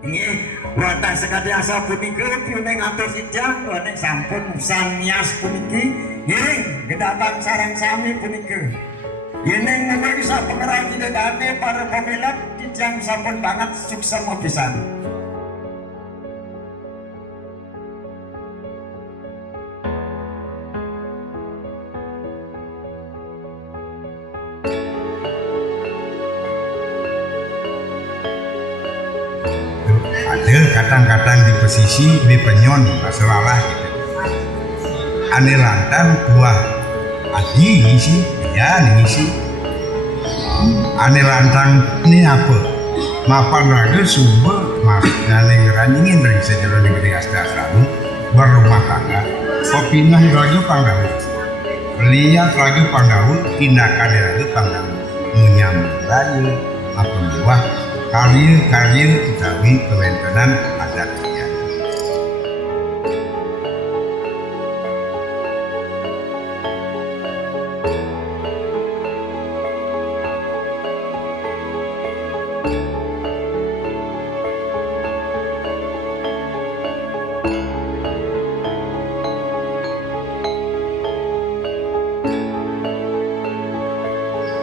Nggih, watah sekali asa punika piuneng atur sijang nek sampun usan nias puniki ngiring gedapang sarang sami punika. Yeneng memirsa pengerang didadane para pemilat kijang sampun banget sukses pisan. Ada kadang-kadang di posisi di penyon selalah gitu. Ane lantang buah adi ngisi ya ngisi. Ane lantang ini apa? Mapan raga sumber mas nane ngeranjingin dari sejarah negeri asal berumah tangga. Kopinah raga pangdahu. Lihat raga pangdahu tindakan raga pangdahu menyambut raga apa buah karya-karya utawi kewentenan adat ya.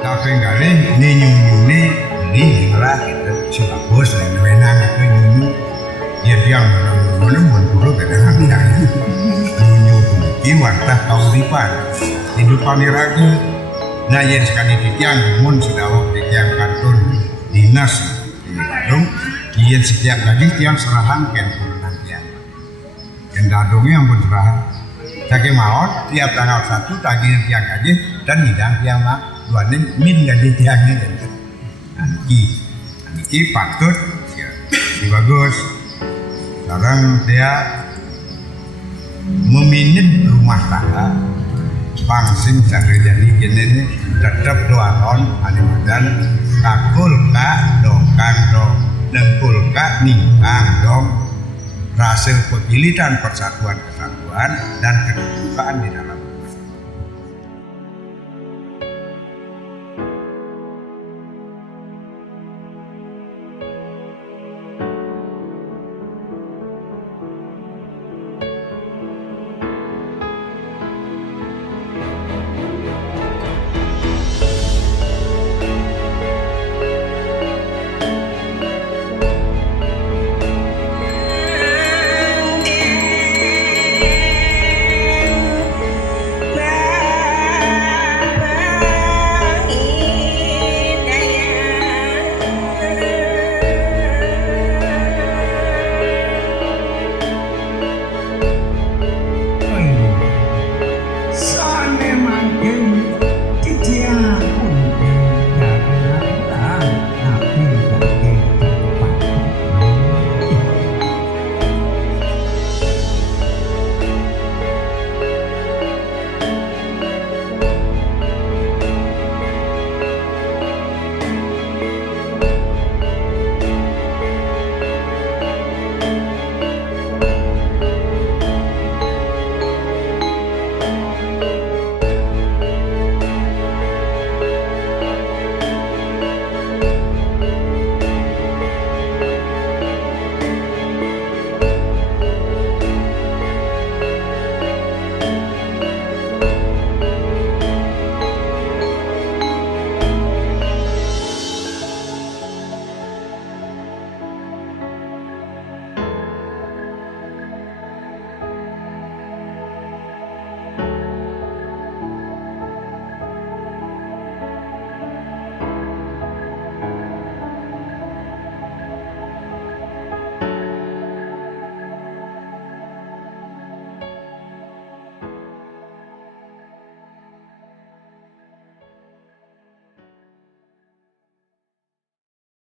Tapi kali ini nyunyune ini malah kita sudah bos lah menang itu nyunyu ya dia orang menurut kadang-kadang nyunyu tuh wartah kauripan hidupan raga nah yang sekali ditiang mun sudah ditiang kanton dinas dong iya setiap lagi tiang serahan kan nantian yang dadongnya yang berserahan saya mau tiap tanggal 1 tagihan tiang aja dan hidang tiang mak duanin min gaji tiangnya dan Niki patut ya, si bagus. Sekarang dia meminit rumah tangga pangsing cara jadi gini tetap doa ton animadan kakul kak dongkang dong dengkul kak ningkang dong rasa pegilitan persatuan kesatuan dan keterbukaan di dalam